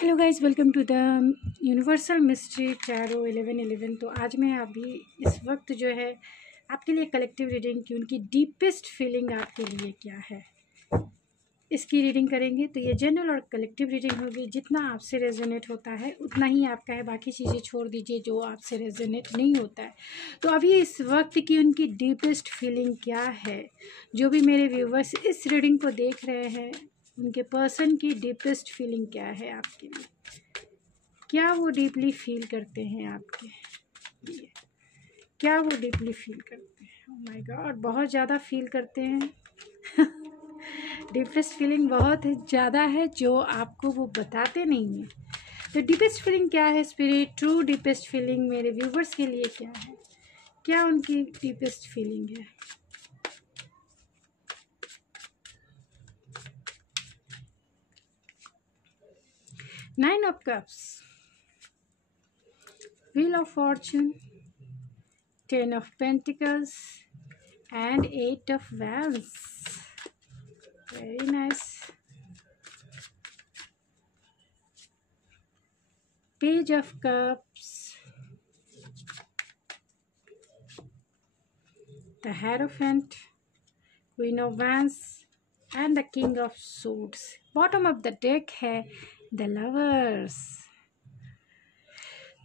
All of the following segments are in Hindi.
Hello guys, welcome to the universal mystery tarot 1111। तो आज मैं अभी इस वक्त जो है आपके लिए कलेक्टिव रीडिंग की उनकी डीपेस्ट फीलिंग आपके लिए क्या है इसकी रीडिंग करेंगे। तो ये जनरल और कलेक्टिव रीडिंग होगी। जितना आपसे रेजोनेट होता है उतना ही आपका है, बाकी चीज़ें छोड़ दीजिए जो आपसे रेजोनेट नहीं होता है। तो अभी इस वक्त की उनकी डीपेस्ट फीलिंग क्या है, जो भी मेरे व्यूवर्स इस रीडिंग को देख रहे हैं, उनके पर्सन की डीपेस्ट फीलिंग क्या है आपके लिए, क्या वो डीपली फील करते हैं आपके लिए, क्या वो डीपली फील करते हैं। ओह माय गॉड, बहुत ज़्यादा फील करते हैं। डीपेस्ट फीलिंग बहुत ज़्यादा है जो आपको वो बताते नहीं हैं। तो डीपेस्ट फीलिंग क्या है स्पिरिट, ट्रू डीपेस्ट फीलिंग मेरे व्यूवर्स के लिए क्या है, क्या उनकी डीपेस्ट फीलिंग है। Nine of cups, wheel of Fortune, 10 of Pentacles and 8 of Wands. Very nice. Page of Cups, the Hierophant, Queen of Wands and the King of Swords. Bottom of the deck है the Lovers.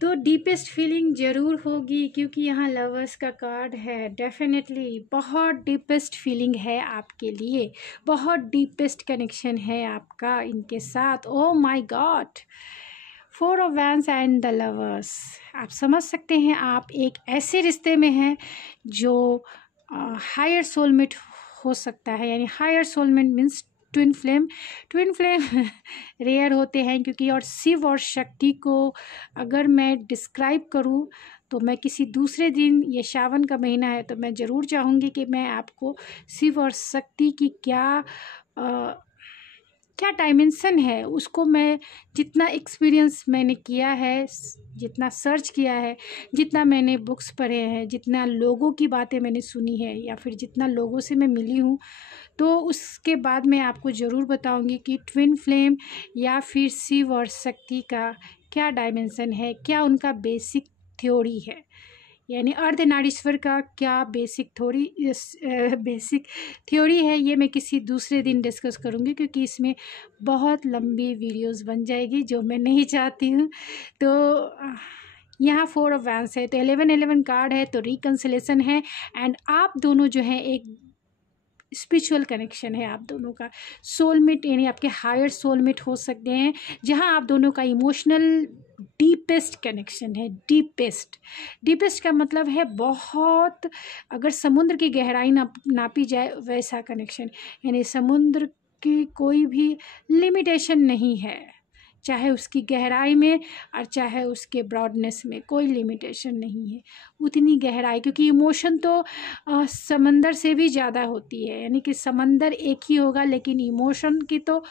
तो डीपेस्ट फीलिंग ज़रूर होगी क्योंकि यहाँ लवर्स का कार्ड है। डेफिनेटली बहुत डीपेस्ट फीलिंग है आपके लिए, बहुत डीपेस्ट कनेक्शन है आपका इनके साथ। Oh my God, 4 of Wands and the lovers. आप समझ सकते हैं आप एक ऐसे रिश्ते में हैं जो हायर सोलमेट हो सकता है, यानी higher soulmate means twin flame. Twin flame rare होते हैं क्योंकि, और शिव और शक्ति को अगर मैं डिस्क्राइब करूं तो मैं किसी दूसरे दिन, ये सावन का महीना है तो मैं ज़रूर चाहूँगी कि मैं आपको शिव और शक्ति की क्या डायमेंशन है उसको मैं जितना एक्सपीरियंस मैंने किया है, जितना सर्च किया है, जितना मैंने बुक्स पढ़े हैं, जितना लोगों की बातें मैंने सुनी है, या फिर जितना लोगों से मैं मिली हूँ, तो उसके बाद मैं आपको ज़रूर बताऊंगी कि ट्विन फ्लेम या फिर शिव और शक्ति का क्या डायमेंशन है, क्या उनका बेसिक थ्योरी है, यानी अर्धनारीश्वर का क्या बेसिक थ्योरी है। ये मैं किसी दूसरे दिन डिस्कस करूँगी क्योंकि इसमें बहुत लंबी वीडियोस बन जाएगी जो मैं नहीं चाहती हूँ। तो यहाँ 4 of Wands है तो 11 कार्ड है तो रिकन्सिलेशन है। एंड आप दोनों जो हैं एक स्पिरिचुअल कनेक्शन है, आप दोनों का सोलमेट यानी आपके हायर सोलमेट हो सकते हैं, जहां आप दोनों का इमोशनल डीपेस्ट कनेक्शन है। डीपेस्ट का मतलब है बहुत, अगर समुद्र की गहराई नापी जाए वैसा कनेक्शन, यानी समुद्र की कोई भी लिमिटेशन नहीं है, चाहे उसकी गहराई में और चाहे उसके ब्रॉडनेस में कोई लिमिटेशन नहीं है, उतनी गहराई। क्योंकि इमोशन तो समंदर से भी ज़्यादा होती है, यानी कि समंदर एक ही होगा लेकिन इमोशन की तो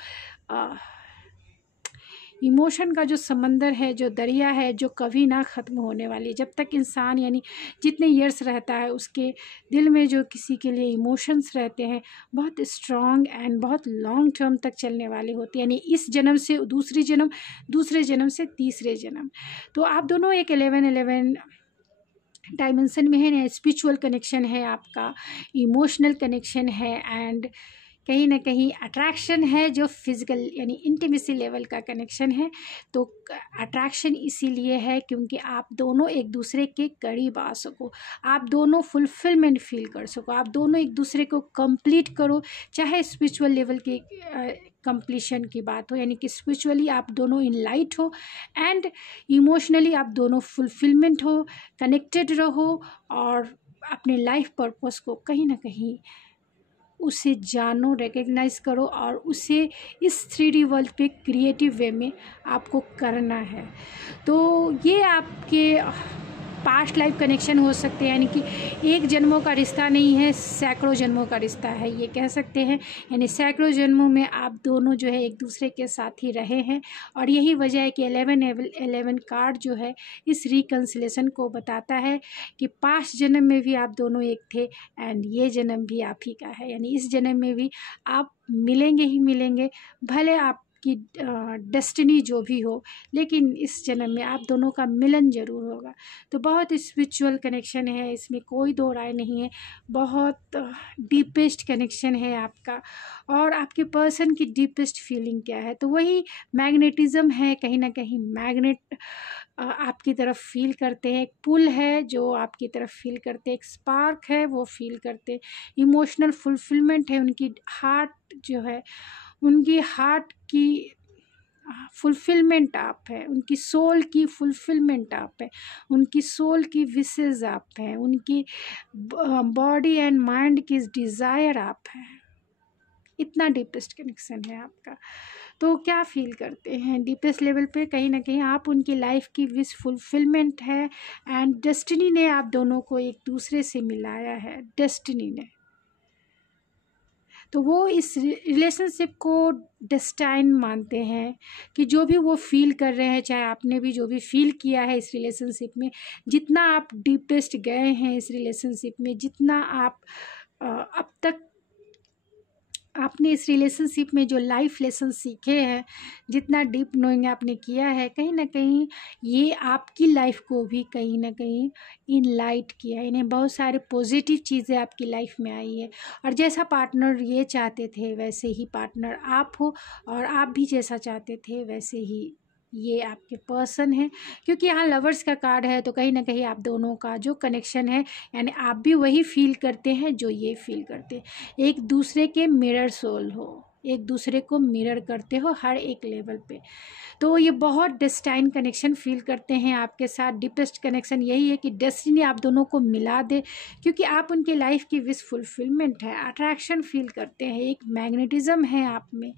इमोशन का जो समंदर है, जो दरिया है, जो कभी ना ख़त्म होने वाली, जब तक इंसान यानी जितने ईयर्स रहता है उसके दिल में जो किसी के लिए इमोशंस रहते हैं बहुत स्ट्रॉन्ग एंड बहुत लॉन्ग टर्म तक चलने वाले होते हैं, यानी इस जन्म से दूसरे जन्म से तीसरे जन्म। तो आप दोनों एक 11 डायमेंशन में है, स्पिरिचुअल कनेक्शन है आपका, इमोशनल कनेक्शन है एंड कहीं ना कहीं अट्रैक्शन है जो फिज़िकल यानी इंटीमेसी लेवल का कनेक्शन है। तो अट्रैक्शन इसीलिए है क्योंकि आप दोनों एक दूसरे के करीब आ सको, आप दोनों फुलफिलमेंट फील कर सको, आप दोनों एक दूसरे को कंप्लीट करो, चाहे स्पिरिचुअल लेवल की कंप्लीशन की बात हो, यानी कि स्पिरिचुअली आप दोनों इनलाइट हो एंड इमोशनली आप दोनों फुलफिलमेंट हो, कनेक्टेड रहो और अपने लाइफ पर्पस को कहीं ना कहीं उसे जानो, रिकग्नाइज करो और उसे इस 3D वर्ल्ड पे क्रिएटिव वे में आपको करना है। तो ये आपके पास्ट लाइफ कनेक्शन हो सकते हैं, यानी कि एक जन्मों का रिश्ता नहीं है, सैकड़ों जन्मों का रिश्ता है, ये कह सकते हैं। यानी सैकड़ों जन्मों में आप दोनों जो है एक दूसरे के साथ ही रहे हैं और यही वजह है कि 11 कार्ड जो है इस रिकन्सिलेशन को बताता है कि पास्ट जन्म में भी आप दोनों एक थे एंड ये जन्म भी आप ही का है, यानी इस जन्म में भी आप मिलेंगे ही मिलेंगे, भले आप आपकी डेस्टिनी जो भी हो, लेकिन इस जन्म में आप दोनों का मिलन ज़रूर होगा। तो बहुत स्पिरिचुअल कनेक्शन है, इसमें कोई दो राय नहीं है। बहुत डीपेस्ट कनेक्शन है आपका। और आपके पर्सन की डीपेस्ट फीलिंग क्या है, तो वही मैग्नेटिज़्म है, कहीं ना कहीं मैग्नेट आपकी तरफ फील करते हैं। एक पुल है जो आपकी तरफ फील करते हैं, एक स्पार्क है वो फील करते हैं। इमोशनल फुलफिलमेंट है, उनकी हार्ट जो है, उनकी हार्ट की फुलफिलमेंट आप है, उनकी सोल की फुलफिलमेंट आप है, उनकी सोल की विशेज़ आप हैं, उनकी बॉडी एंड माइंड की डिज़ायर आप हैं। इतना डीपेस्ट कनेक्शन है आपका। तो क्या फील करते हैं डीपेस्ट लेवल पे, कहीं ना कहीं आप उनकी लाइफ की विश फुलफिलमेंट है। एंड डेस्टिनी ने आप दोनों को एक दूसरे से मिलाया है, डेस्टिनी ने। तो वो इस रिलेशनशिप को डेस्टाइन मानते हैं कि जो भी वो फील कर रहे हैं, चाहे आपने भी जो भी फील किया है इस रिलेशनशिप में, जितना आप डीपेस्ट गए हैं इस रिलेशनशिप में, जितना आप अब तक आपने इस रिलेशनशिप में जो लाइफ लेसन सीखे हैं, जितना डीप नोइंग आपने किया है, कहीं ना कहीं ये आपकी लाइफ को भी कहीं ना कहीं इनलाइट किया है। इन्हें बहुत सारे पॉजिटिव चीज़ें आपकी लाइफ में आई है। और जैसा पार्टनर ये चाहते थे वैसे ही पार्टनर आप हो, और आप भी जैसा चाहते थे वैसे ही ये आपके पर्सन है। क्योंकि यहाँ लवर्स का कार्ड है, तो कहीं ना कहीं आप दोनों का जो कनेक्शन है, यानी आप भी वही फील करते हैं जो ये फील करते हैं। एक दूसरे के मिरर सोल हो, एक दूसरे को मिरर करते हो हर एक लेवल पे। तो ये बहुत डेस्टाइन कनेक्शन फील करते हैं आपके साथ। डीपेस्ट कनेक्शन यही है कि डेस्टिनी आप दोनों को मिला दे, क्योंकि आप उनकी लाइफ की विश फुलफिलमेंट है। अट्रैक्शन फील करते हैं, एक मैग्नेटिज्म है आप में,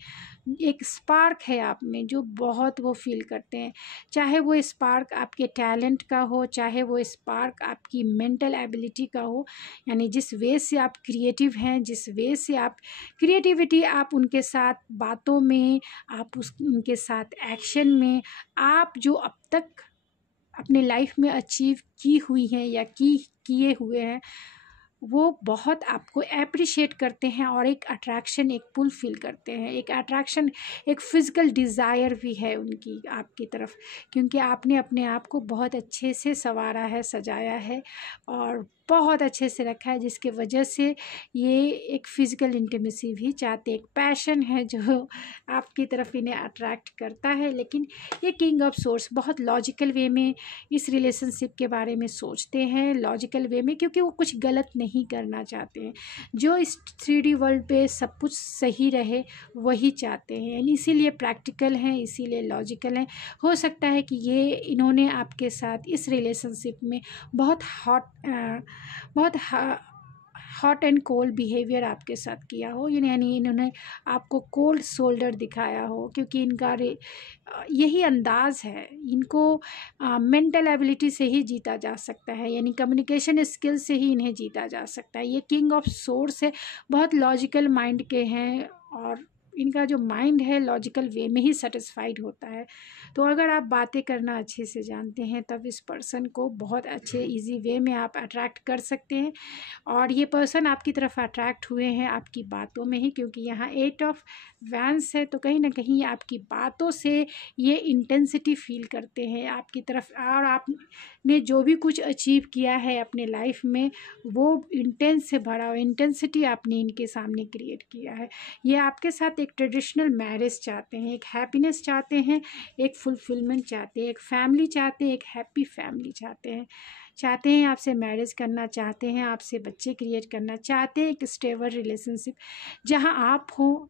एक स्पार्क है आप में जो बहुत वो फील करते हैं। चाहे वो स्पार्क आपके टैलेंट का हो, चाहे वो स्पार्क आपकी मेंटल एबिलिटी का हो, यानी जिस वे से आप क्रिएटिव हैं, जिस वे से आप क्रिएटिविटी आप उनके साथ बातों में, आप उनके साथ एक्शन में, आप जो अब तक अपने लाइफ में अचीव की हुई हैं या किए हुए हैं, वो बहुत आपको एप्रिशिएट करते हैं। और एक अट्रैक्शन, एक पुल फील करते हैं, एक अट्रैक्शन, एक फिज़िकल डिज़ायर भी है उनकी आपकी तरफ, क्योंकि आपने अपने आप को बहुत अच्छे से संवारा है, सजाया है और बहुत अच्छे से रखा है, जिसके वजह से ये एक फ़िज़िकल इंटीमेसी भी चाहते, एक पैशन है जो आपकी तरफ इन्हें अट्रैक्ट करता है। लेकिन ये किंग ऑफ सोर्स बहुत लॉजिकल वे में इस रिलेशनशिप के बारे में सोचते हैं, लॉजिकल वे में, क्योंकि वो कुछ गलत नहीं करना चाहते हैं। जो इस 3D वर्ल्ड पे सब कुछ सही रहे वही चाहते हैं, यानी इसीलिए प्रैक्टिकल हैं, इसीलिए लॉजिकल हैं। हो सकता है कि ये इन्होंने आपके साथ इस रिलेशनशिप में बहुत हॉट एंड कोल्ड बिहेवियर आपके साथ किया हो, यानी इन्होंने आपको कोल्ड शोल्डर दिखाया हो, क्योंकि इनका यही अंदाज़ है। इनको मेंटल एबिलिटी से ही जीता जा सकता है, यानी कम्युनिकेशन स्किल से ही इन्हें जीता जा सकता है। ये किंग ऑफ सोर्स है, बहुत लॉजिकल माइंड के हैं, और इनका जो माइंड है लॉजिकल वे में ही सेटिस्फाइड होता है। तो अगर आप बातें करना अच्छे से जानते हैं, तब इस पर्सन को बहुत अच्छे इजी वे में आप अट्रैक्ट कर सकते हैं। और ये पर्सन आपकी तरफ अट्रैक्ट हुए हैं आपकी बातों में ही, क्योंकि यहाँ 8 ऑफ वैंस है, तो कहीं ना कहीं आपकी बातों से ये इंटेंसिटी फील करते हैं आपकी तरफ। और आपने जो भी कुछ अचीव किया है अपने लाइफ में, वो इंटेंस से भरा हुआ इंटेंसिटी आपने इनके सामने क्रिएट किया है। ये आपके साथ एक ट्रेडिशनल मैरिज चाहते हैं, एक हैप्पीनेस चाहते हैं, एक फुलफिलमेंट चाहते हैं, एक फैमिली चाहते हैं, एक हैप्पी फैमिली चाहते हैं आपसे मैरिज करना चाहते हैं, आपसे बच्चे क्रिएट करना चाहते हैं, एक स्टेबल रिलेशनशिप जहां आप हो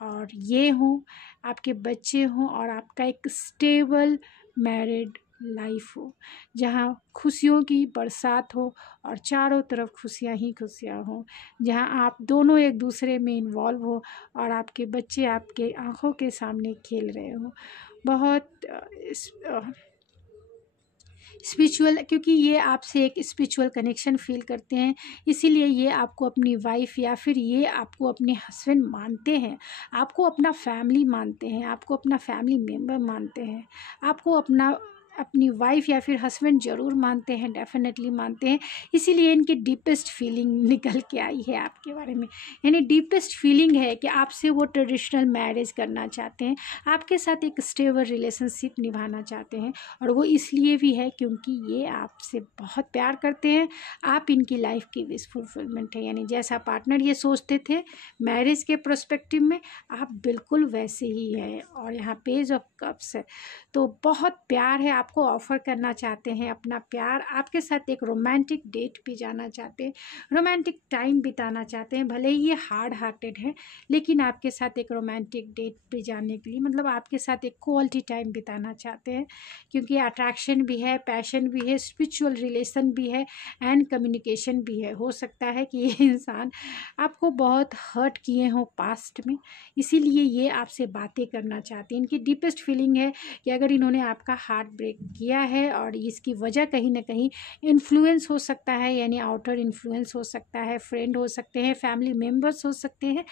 और ये हो, आपके बच्चे हों, और आपका एक स्टेबल मैरिड लाइफ हो, जहाँ खुशियों की बरसात हो और चारों तरफ खुशियाँ ही खुशियाँ हो, जहाँ आप दोनों एक दूसरे में इन्वॉल्व हो और आपके बच्चे आपके आँखों के सामने खेल रहे हो। बहुत स्पिरिचुअल, क्योंकि ये आपसे एक स्पिरिचुअल कनेक्शन फील करते हैं, इसीलिए ये आपको अपनी वाइफ या फिर ये आपको अपने हस्बैंड मानते हैं, आपको अपना फैमिली मानते हैं, आपको अपना फैमिली मेम्बर मानते हैं, आपको अपना अपनी वाइफ या फिर हस्बैंड ज़रूर मानते हैं, डेफिनेटली मानते हैं, इसीलिए इनकी डीपेस्ट फीलिंग निकल के आई है आपके बारे में। यानी डीपेस्ट फीलिंग है कि आपसे वो ट्रेडिशनल मैरिज करना चाहते हैं, आपके साथ एक स्टेबल रिलेशनशिप निभाना चाहते हैं, और वो इसलिए भी है क्योंकि ये आपसे बहुत प्यार करते हैं। आप इनकी लाइफ की विश फुलफिलमेंट है। यानी जैसा पार्टनर ये सोचते थे मैरिज के प्रोस्पेक्टिव में, आप बिल्कुल वैसे ही है। और यहाँ पेज ऑफ कप्स है, तो बहुत प्यार है, आपको ऑफ़र करना चाहते हैं अपना प्यार, आपके साथ एक रोमांटिक डेट पे जाना चाहते हैं, रोमांटिक टाइम बिताना चाहते हैं। भले ही ये हार्ड हार्टेड है, लेकिन आपके साथ एक रोमांटिक डेट पे जाने के लिए मतलब आपके साथ एक क्वालिटी टाइम बिताना चाहते हैं, क्योंकि अट्रैक्शन भी है, पैशन भी है, स्पिरिचुअल रिलेशन भी है, एंड कम्युनिकेशन भी है। हो सकता है कि ये इंसान आपको बहुत हर्ट किए हों पास्ट में, इसीलिए ये आपसे बातें करना चाहते हैं। इनकी डीपेस्ट फीलिंग है कि अगर इन्होंने आपका हार्ट ब्रेक किया है, और इसकी वजह कहीं ना कहीं इन्फ्लुएंस हो सकता है, यानी आउटर इन्फ्लुएंस हो सकता है, फ्रेंड हो सकते हैं, फैमिली मेम्बर्स हो सकते हैं,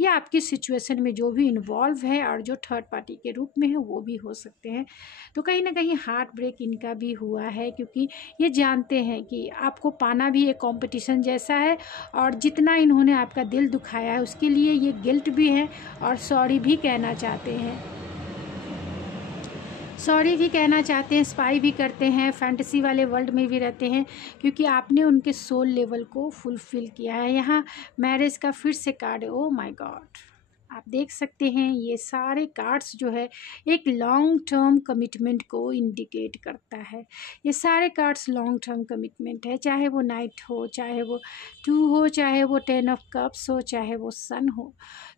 या आपकी सिचुएशन में जो भी इन्वॉल्व है और जो थर्ड पार्टी के रूप में है वो भी हो सकते हैं। तो कहीं ना कहीं हार्ट ब्रेक इनका भी हुआ है, क्योंकि ये जानते हैं कि आपको पाना भी एक कंपटीशन जैसा है, और जितना इन्होंने आपका दिल दुखाया है उसके लिए ये गिल्ट भी है, और सॉरी भी कहना चाहते हैं, सॉरी भी कहना चाहते हैं, स्पाई भी करते हैं, फैंटेसी वाले वर्ल्ड में भी रहते हैं, क्योंकि आपने उनके सोल लेवल को फुलफ़िल किया है। यहाँ मैरिज का फिर से कार्ड है, ओ माय गॉड। आप देख सकते हैं ये सारे कार्ड्स जो है एक लॉन्ग टर्म कमिटमेंट को इंडिकेट करता है। ये सारे कार्ड्स लॉन्ग टर्म कमिटमेंट है, चाहे वो नाइट हो, चाहे वो 2 हो, चाहे वो 10 ऑफ कप्स हो, चाहे वो सन हो।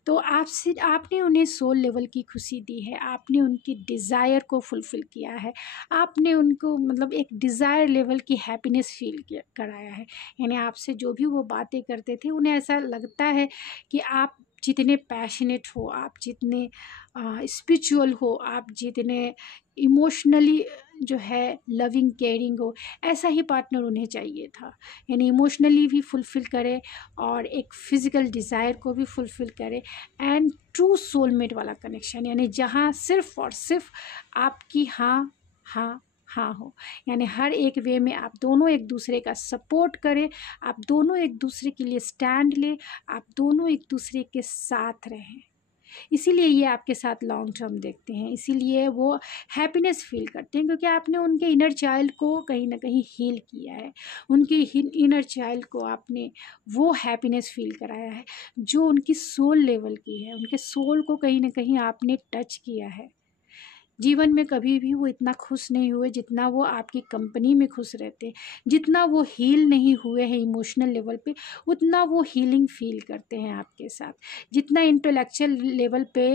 तो आपने उन्हें सोल लेवल की खुशी दी है, आपने उनकी डिज़ायर को फुलफ़िल किया है, आपने उनको मतलब एक डिज़ायर लेवल की हैप्पीनेस फ़ील कराया है। यानी आपसे जो भी वो बातें करते थे उन्हें ऐसा लगता है कि आप जितने पैशनेट हो, आप जितने स्पिरिचुअल हो, आप जितने इमोशनली जो है लविंग केयरिंग हो, ऐसा ही पार्टनर उन्हें चाहिए था। यानी इमोशनली भी फुलफ़िल करे और एक फ़िज़िकल डिज़ायर को भी फुलफ़िल करे, एंड ट्रू सोलमेट वाला कनेक्शन, यानी जहाँ सिर्फ़ और सिर्फ आपकी हाँ हाँ हाँ हो। यानी हर एक वे में आप दोनों एक दूसरे का सपोर्ट करें, आप दोनों एक दूसरे के लिए स्टैंड लें, आप दोनों एक दूसरे के साथ रहें। इसीलिए ये आपके साथ लॉन्ग टर्म देखते हैं, इसीलिए वो हैप्पीनेस फील करते हैं, क्योंकि आपने उनके इनर चाइल्ड को कहीं ना कहीं हील किया है, उनके इनर चाइल्ड को आपने वो हैप्पीनेस फील कराया है जो उनकी सोल लेवल की है, उनके सोल को कहीं ना कहीं आपने टच किया है। जीवन में कभी भी वो इतना खुश नहीं हुए जितना वो आपकी कंपनी में खुश रहते, जितना वो हील नहीं हुए हैं इमोशनल लेवल पे, उतना वो हीलिंग फील करते हैं आपके साथ। जितना इंटेलेक्चुअल लेवल पे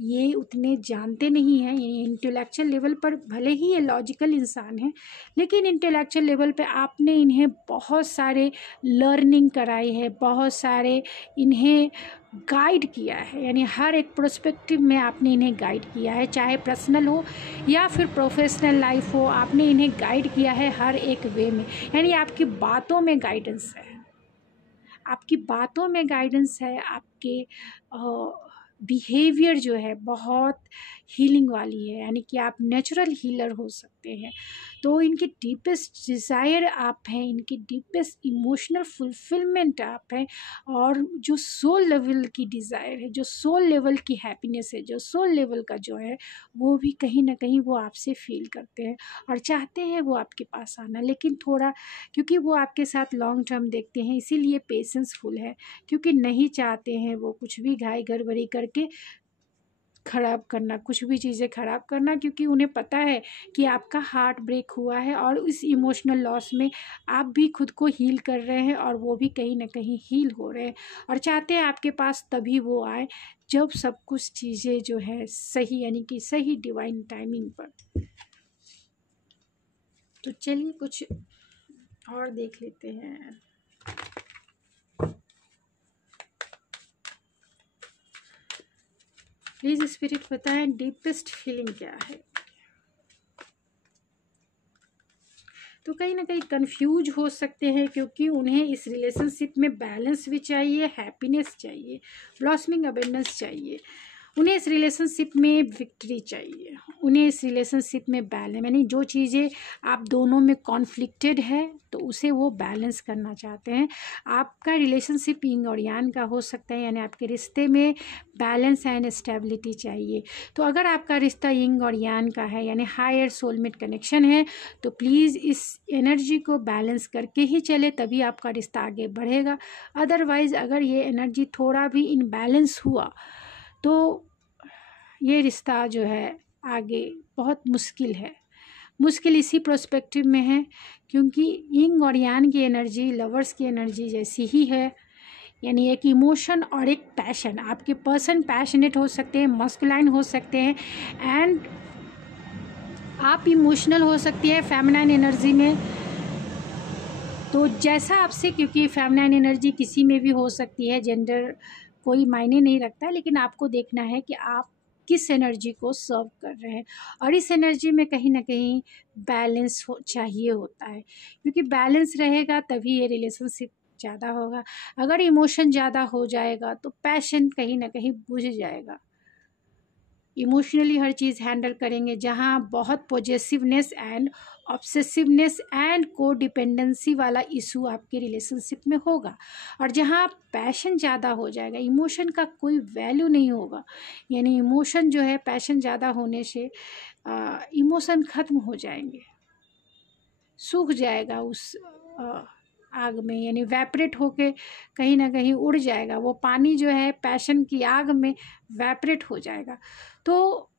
ये उतने जानते नहीं हैं, ये इंटेलेक्चुअल लेवल पर भले ही ये लॉजिकल इंसान है, लेकिन इंटेलेक्चुअल लेवल पे आपने इन्हें बहुत सारे लर्निंग कराई है, बहुत सारे इन्हें गाइड किया है। यानी हर एक प्रोस्पेक्टिव में आपने इन्हें गाइड किया है, चाहे पर्सनल हो या फिर प्रोफेशनल लाइफ हो, आपने इन्हें गाइड किया है हर एक वे में। यानी आपकी बातों में गाइडेंस है, आपकी बातों में गाइडेंस है, आपके बिहेवियर जो है बहुत हीलिंग वाली है, यानी कि आप नेचुरल हीलर हो सकते हैं। तो इनकी डीपेस्ट डिज़ायर आप हैं, इनकी डीपेस्ट इमोशनल फुलफिलमेंट आप हैं, और जो सोल लेवल की डिज़ायर है, जो सोल लेवल की हैप्पीनेस है, जो सोल लेवल का जो है, वो भी कहीं ना कहीं वो आपसे फील करते हैं और चाहते हैं वो आपके पास आना। लेकिन थोड़ा क्योंकि वो आपके साथ लॉन्ग टर्म देखते हैं, इसीलिए पेशेंसफुल है, क्योंकि नहीं चाहते हैं वो कुछ भी घाई गड़बड़ी करके ख़राब करना, कुछ भी चीज़ें ख़राब करना, क्योंकि उन्हें पता है कि आपका हार्ट ब्रेक हुआ है, और इस इमोशनल लॉस में आप भी खुद को हील कर रहे हैं और वो भी कहीं ना कहीं हील हो रहे हैं, और चाहते हैं आपके पास तभी वो आए जब सब कुछ चीज़ें जो है सही, यानी कि सही डिवाइन टाइमिंग पर। तो चलिए कुछ और देख लेते हैं। प्लीज़ स्पिरिट बताएं डीपेस्ट फीलिंग क्या है। तो कहीं ना कहीं कंफ्यूज हो सकते हैं, क्योंकि उन्हें इस रिलेशनशिप में बैलेंस भी चाहिए, हैप्पीनेस चाहिए, ब्लॉसमिंग अबेंडेंस चाहिए। उन्हें इस रिलेशनशिप में विक्ट्री चाहिए, उन्हें इस रिलेशनशिप में बैलेंस, यानी जो चीज़ें आप दोनों में कॉन्फ्लिक्टेड है तो उसे वो बैलेंस करना चाहते हैं। आपका रिलेशनशिप यिंग और यांग का हो सकता है, यानी आपके रिश्ते में बैलेंस एंड स्टेबिलिटी चाहिए। तो अगर आपका रिश्ता यिंग और यांग का है, यानी हायर सोलमेट कनेक्शन है, तो प्लीज़ इस एनर्जी को बैलेंस करके ही चले, तभी आपका रिश्ता आगे बढ़ेगा। अदरवाइज़ अगर ये एनर्जी थोड़ा भी इनबैलेंस हुआ तो ये रिश्ता जो है आगे बहुत मुश्किल है। मुश्किल इसी प्रोस्पेक्टिव में है क्योंकि यिंग और यांग की एनर्जी लवर्स की एनर्जी जैसी ही है, यानी एक इमोशन और एक पैशन। आपके पर्सन पैशनेट हो सकते हैं, मस्कुलाइन हो सकते हैं, एंड आप इमोशनल हो सकती है फेमिनाइन एनर्जी में। तो जैसा आपसे, क्योंकि फेमिनाइन एनर्जी किसी में भी हो सकती है, जेंडर कोई मायने नहीं रखता है, लेकिन आपको देखना है कि आप किस एनर्जी को सर्व कर रहे हैं। और इस एनर्जी में कहीं ना कहीं बैलेंस चाहिए होता है, क्योंकि बैलेंस रहेगा तभी ये रिलेशनशिप ज़्यादा होगा। अगर इमोशन ज़्यादा हो जाएगा तो पैशन कहीं ना कहीं बुझ जाएगा। इमोशनली हर चीज़ हैंडल करेंगे, जहाँ बहुत पॉजेसिवनेस एंड ऑब्सेसिवनेस एंड को डिपेंडेंसी वाला इशू आपके रिलेशनशिप में होगा, और जहाँ पैशन ज़्यादा हो जाएगा, इमोशन का कोई वैल्यू नहीं होगा। यानी इमोशन जो है, पैशन ज़्यादा होने से इमोशन ख़त्म हो जाएंगे, सूख जाएगा उस आग में, यानी वैपरेट होके कहीं ना कहीं उड़ जाएगा। वो पानी जो है पैशन की आग में वैपरेट हो जाएगा। तो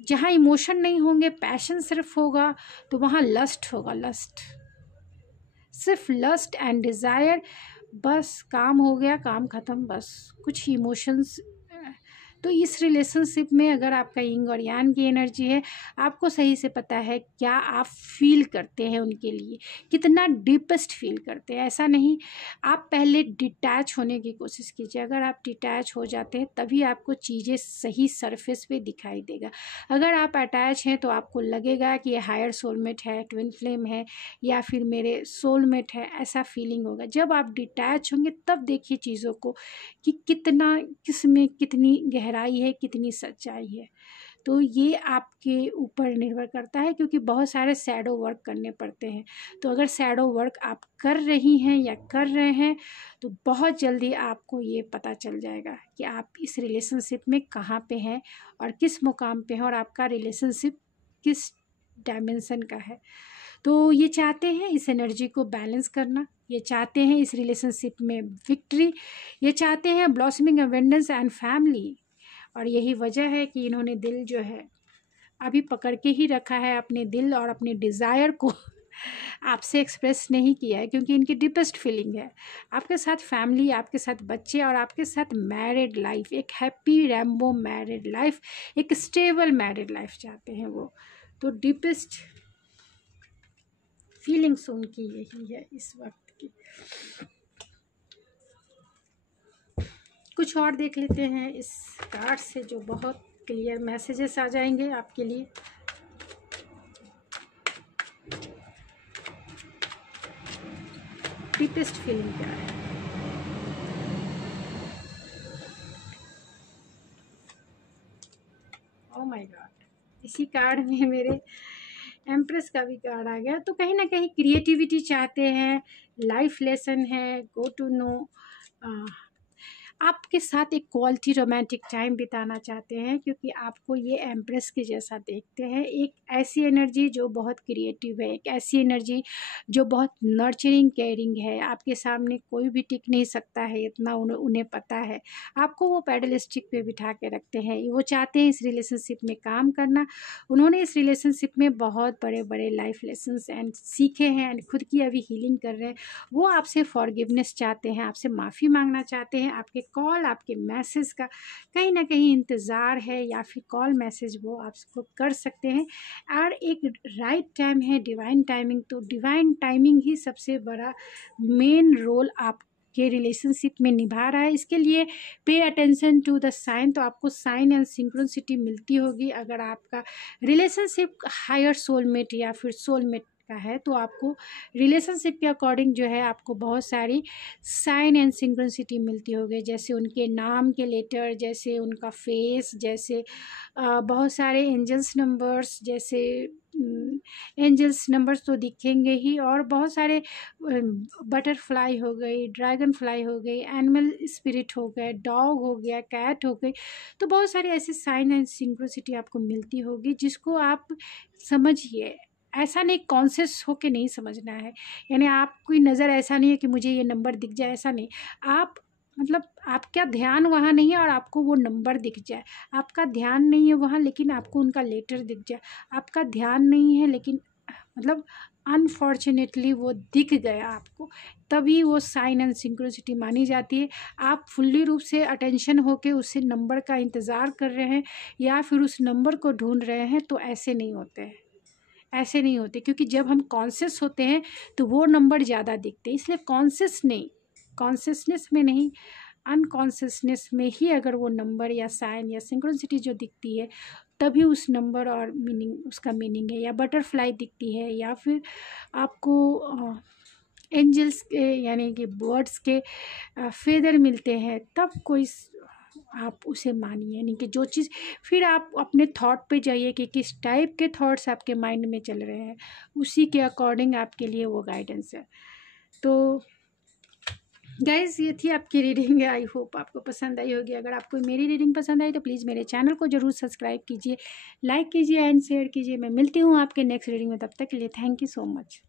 जहाँ इमोशन नहीं होंगे, पैशन सिर्फ होगा, तो वहाँ लस्ट होगा। लस्ट, सिर्फ लस्ट एंड डिज़ायर, बस काम हो गया, काम ख़त्म, बस कुछ इमोशंस। तो इस रिलेशनशिप में अगर आपका यिंग और यांग की एनर्जी है, आपको सही से पता है क्या आप फील करते हैं उनके लिए, कितना डीपेस्ट फील करते हैं। ऐसा नहीं, आप पहले डिटैच होने की कोशिश कीजिए। अगर आप डिटैच हो जाते हैं तभी आपको चीज़ें सही सरफेस पे दिखाई देगा। अगर आप अटैच हैं तो आपको लगेगा कि ये हायर सोलमेट है, ट्विन फ्लेम है, या फिर मेरे सोलमेट है, ऐसा फीलिंग होगा। जब आप डिटैच होंगे तब देखिए चीज़ों को कि कितना, किसमें कितनी गहराई है, कितनी सच्चाई है। तो ये आपके ऊपर निर्भर करता है, क्योंकि बहुत सारे शैडो वर्क करने पड़ते हैं। तो अगर शैडो वर्क आप कर रही हैं या कर रहे हैं तो बहुत जल्दी आपको ये पता चल जाएगा कि आप इस रिलेशनशिप में कहाँ पे हैं और किस मुकाम पे हैं, और आपका रिलेशनशिप किस डायमेंशन का है। तो ये चाहते हैं इस एनर्जी को बैलेंस करना, ये चाहते हैं इस रिलेशनशिप में विक्ट्री, ये चाहते हैं ब्लॉसमिंग अबेंडेंस एंड फैमिली। और यही वजह है कि इन्होंने दिल जो है अभी पकड़ के ही रखा है, अपने दिल और अपने डिज़ायर को आपसे एक्सप्रेस नहीं किया है, क्योंकि इनकी डीपेस्ट फीलिंग है आपके साथ फैमिली, आपके साथ बच्चे और आपके साथ मैरिड लाइफ, एक हैप्पी रैम्बो मैरिड लाइफ, एक स्टेबल मैरिड लाइफ चाहते हैं वो। तो डीपेस्ट फीलिंग्स उनकी यही है इस वक्त की। कुछ और देख लेते हैं इस कार्ड से, जो बहुत क्लियर मैसेजेस आ जाएंगे आपके लिए। डीपेस्ट फीलिंग क्या है? ओह माय गॉड, इसी कार्ड में मेरे एम्प्रेस का भी कार्ड आ गया। तो कहीं ना कहीं क्रिएटिविटी चाहते हैं, लाइफ लेसन है, गो टू नो, आपके साथ एक क्वालिटी रोमांटिक टाइम बिताना चाहते हैं, क्योंकि आपको ये एम्प्रेस के जैसा देखते हैं। एक ऐसी एनर्जी जो बहुत क्रिएटिव है, एक ऐसी एनर्जी जो बहुत नर्चरिंग केयरिंग है। आपके सामने कोई भी टिक नहीं सकता है, इतना उन्हें पता है। आपको वो पैडल स्टिक पे बिठा के रखते हैं। वो चाहते हैं इस रिलेशनशिप में काम करना। उन्होंने इस रिलेशनशिप में बहुत बड़े बड़े लाइफ लेसन्स एंड सीखे हैं, एंड खुद की अभी हीलिंग कर रहे हैं। वो आपसे फॉरगिवनेस चाहते हैं, आपसे माफ़ी मांगना चाहते हैं। आपके कॉल, आपके मैसेज का कहीं ना कहीं इंतज़ार है, या फिर कॉल मैसेज वो आपको कर सकते हैं। और एक राइट टाइम है, डिवाइन टाइमिंग। तो डिवाइन टाइमिंग ही सबसे बड़ा मेन रोल आप के रिलेशनशिप में निभा रहा है। इसके लिए pay attention to the sign. तो आपको साइन एंड सिंक्रोनिसिटी मिलती होगी अगर आपका रिलेशनशिप हायर सोलमेट या फिर सोलमेट का है तो आपको रिलेशनशिप के अकॉर्डिंग जो है आपको बहुत सारी साइन एंड सिंक्रोनिसिटी मिलती होगी, जैसे उनके नाम के लेटर, जैसे उनका फेस, जैसे बहुत सारे एंजल्स नंबर्स, जैसे एंजल्स नंबर्स तो दिखेंगे ही, और बहुत सारे बटरफ्लाई हो गई, ड्रैगन फ्लाई हो गई, एनिमल स्पिरिट हो गए, डॉग हो गया, कैट हो गई। तो बहुत सारे ऐसे साइन एंड सिंक्रोनिसिटी आपको मिलती होगी जिसको आप समझिए। ऐसा नहीं कॉन्शियस होके नहीं समझना है, यानी आपकी नज़र ऐसा नहीं है कि मुझे ये नंबर दिख जाए, ऐसा नहीं। आप मतलब आपका ध्यान वहाँ नहीं है और आपको वो नंबर दिख जाए, आपका ध्यान नहीं है वहाँ लेकिन आपको उनका लेटर दिख जाए, आपका ध्यान नहीं है लेकिन मतलब अनफॉर्चुनेटली वो दिख गया आपको, तभी वो साइन एंड सिंक्रोनिसिटी मानी जाती है। आप फुल्ली रूप से अटेंशन होके उस नंबर का इंतज़ार कर रहे हैं या फिर उस नंबर को ढूंढ रहे हैं, तो ऐसे नहीं होते हैं, ऐसे नहीं होते, क्योंकि जब हम कॉन्शियस होते हैं तो वो नंबर ज़्यादा दिखते हैं। इसलिए कॉन्शियस नहीं, कॉन्शियसनेस में नहीं, अनकॉन्शियसनेस में ही अगर वो नंबर या साइन या सिंक्रोनिसिटी जो दिखती है तभी उस नंबर और मीनिंग, उसका मीनिंग है। या बटरफ्लाई दिखती है या फिर आपको एंजल्स के यानी कि बर्ड्स के फेदर मिलते हैं, तब कोई आप उसे मानिए, यानी कि जो चीज़, फिर आप अपने थॉट पे जाइए कि किस टाइप के थॉट्स आपके माइंड में चल रहे हैं, उसी के अकॉर्डिंग आपके लिए वो गाइडेंस है। तो गाइज ये थी आपकी रीडिंग। आई होप आपको पसंद आई होगी। अगर आपको मेरी रीडिंग पसंद आई तो प्लीज़ मेरे चैनल को ज़रूर सब्सक्राइब कीजिए, लाइक कीजिए एंड शेयर कीजिए। मैं मिलती हूँ आपके नेक्स्ट रीडिंग में, तब तक के लिए थैंक यू सो मच।